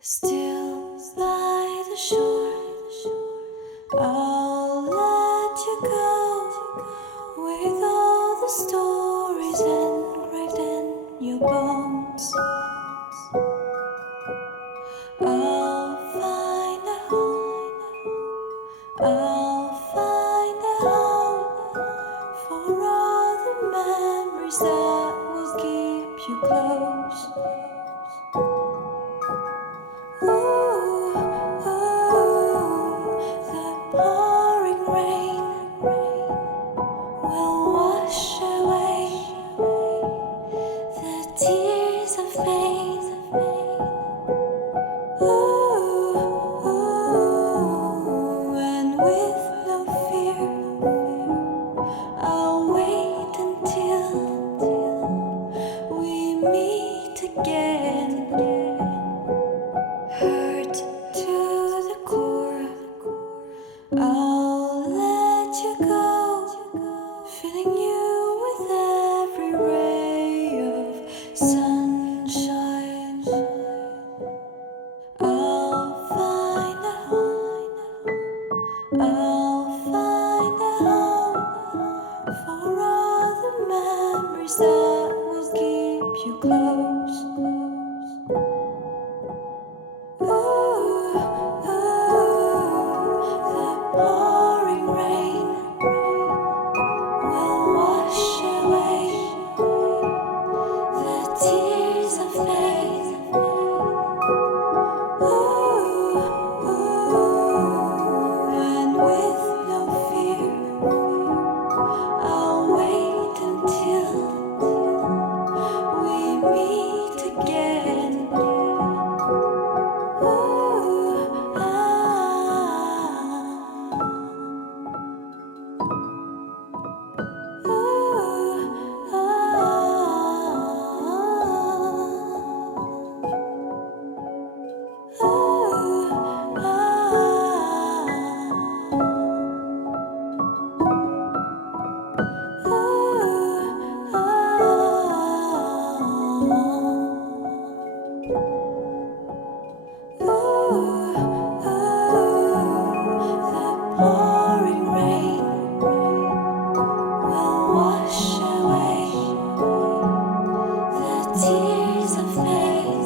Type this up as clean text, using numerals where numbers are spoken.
Still by the shore, I'll let you go with all the stories engraved in your bones. I'll find a home, I'll find a home for all the memories that will keep you close. Ooh, the pouring rain will wash away the tears of pain. And with no fear, I'll wait until we meet again. Hurt to the core, I'll let you go, filling you with every ray of sunshine. I'll find a home, I'll find a home for all the memories that will keep you close. The pouring rain will wash away the tears of pain. And with no fear, I'll wait until we meet again. The pouring rain will wash away the tears of pain.